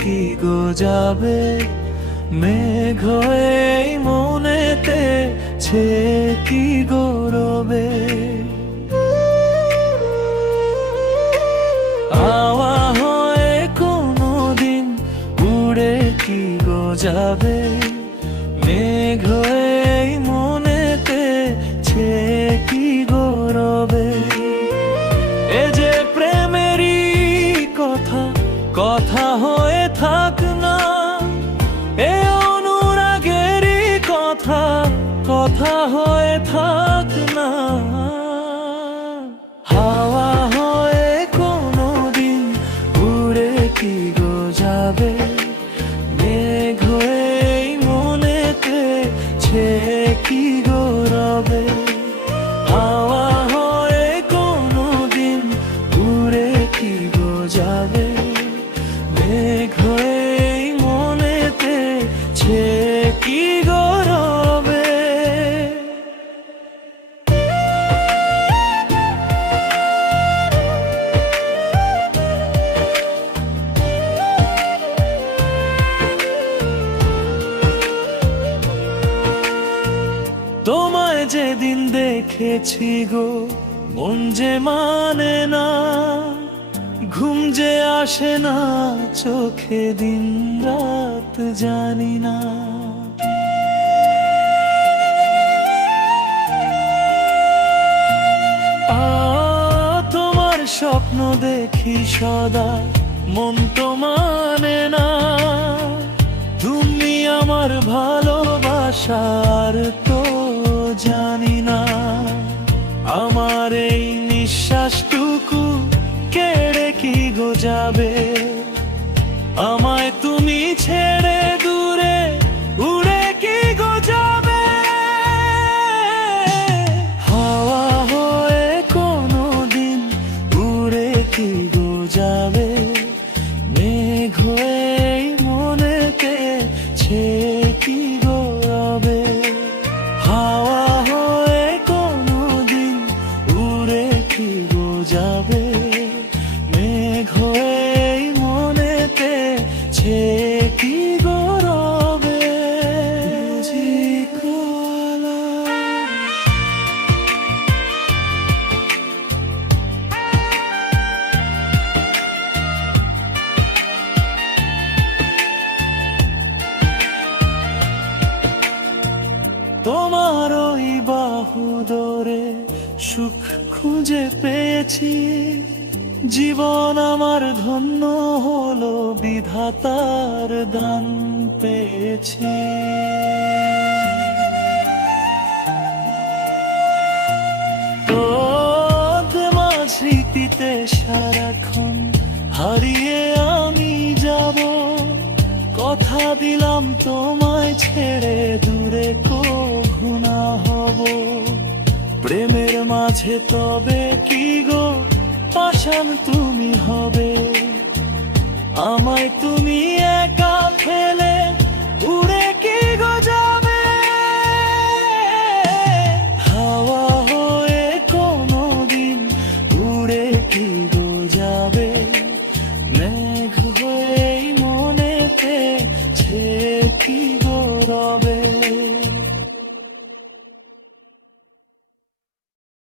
কি গো যাবে, মেঘ হয়ে মনেতে ছে কি গো রবে। হাওয়া হয়ে কোনদিন উড়ে কি গো যাবে, মেঘ হয়ে মনেতে ছে কি গো রবে। এ যে প্রেমেরই কথা, কথা হয়ে থাক না, এ অনুরাগেরই কথা, কথা হয়ে থাক না। হাওয়া হয়ে কোনদিন উড়ে কি গো যাবে, মেঘ হয়ে মনেতে ছে কি গো রবে। হাওয়া হয়ে কোনদিন উড়ে কি গো যাবে, মেঘ হয়ে মনেতে ছে কি গো রবে। তোমায় যেদিন দেখেছি গো মন যে মানে না, ঘুম যে আসে না চোখে দিন রাত জানি না। তোমার স্বপ্ন দেখি সদা মন তো মানে না, তুমি আমার ভালোবাসার তো জানি না। আমার এই নিঃশ্বাসটুকু কেড়ে কি গো যাবে, আমায় তুমি ছেড়ে দূরে উড়ে কি গো যাবে। হাওয়া হয়ে কোনদিন উড়ে কি গো যাবে, মেঘ হয়ে মনেতে ছে কি গো রবে। হাওয়া হয়ে কোনদিন উড়ে কি গো যাবে, মেঘ হয়ে মনেতে ছে কি গো রবে। তোমার ওই বাহু ধরে সুখ খুঁজে পেয়েছি, জীবন আমার ধন্য হলো বিধাতার দান পেয়েছি। তোমার স্মৃতিতে সারাক্ষণ হারিয়ে আমি যাব, কথা দিলাম তোমায় ছেড়ে দূরে কভু না হব। প্রেমের মাঝে তবে কি গো পাষাণ তুমি হবে, আমায় তুমি একা ফেলে উড়ে কি গো যাবে। হাওয়া হয়ে কোনদিন উড়ে কি গো যাবে, মেঘ হয়ে মনেতে ছে কি গো রবে।